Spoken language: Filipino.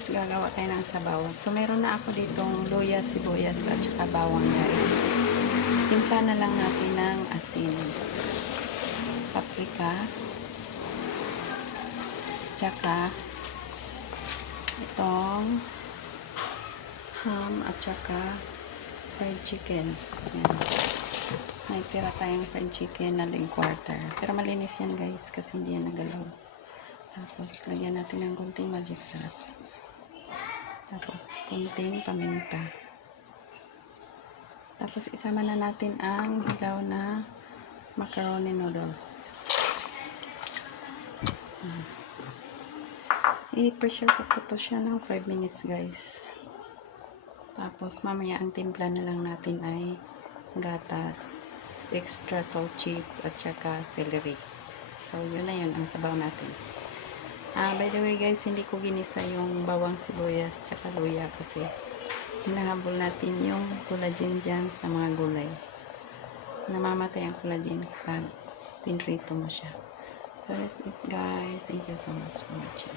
guys, gagawa tayo ng sabaw. So, meron na ako ditong luya, sibuyas, at saka bawang guys. Timpla na lang natin ng asin. Paprika. Tsaka itong ham at saka fried chicken. Ayan. May tira tayong fried chicken na leg quarter. Pero malinis yan guys kasi hindi yan nagalaw. Tapos, lagyan natin ng konting magic sarap. Tapos, konting paminta. Tapos, isama na natin ang hilaw na macaroni noodles. I-pressure cook ko to siya ng 5 minutes guys. Tapos, mamaya ang timpla na lang natin ay gatas, extra salt cheese, at saka celery. So, yun na yun ang sabaw natin. By the way guys, hindi ko ginisa yung bawang sibuyas tsaka luya kasi hinahabol natin yung collagen dyan sa mga gulay. Namamatay ang collagen kapag pinrito mo siya. So that's it guys. Thank you so much for watching.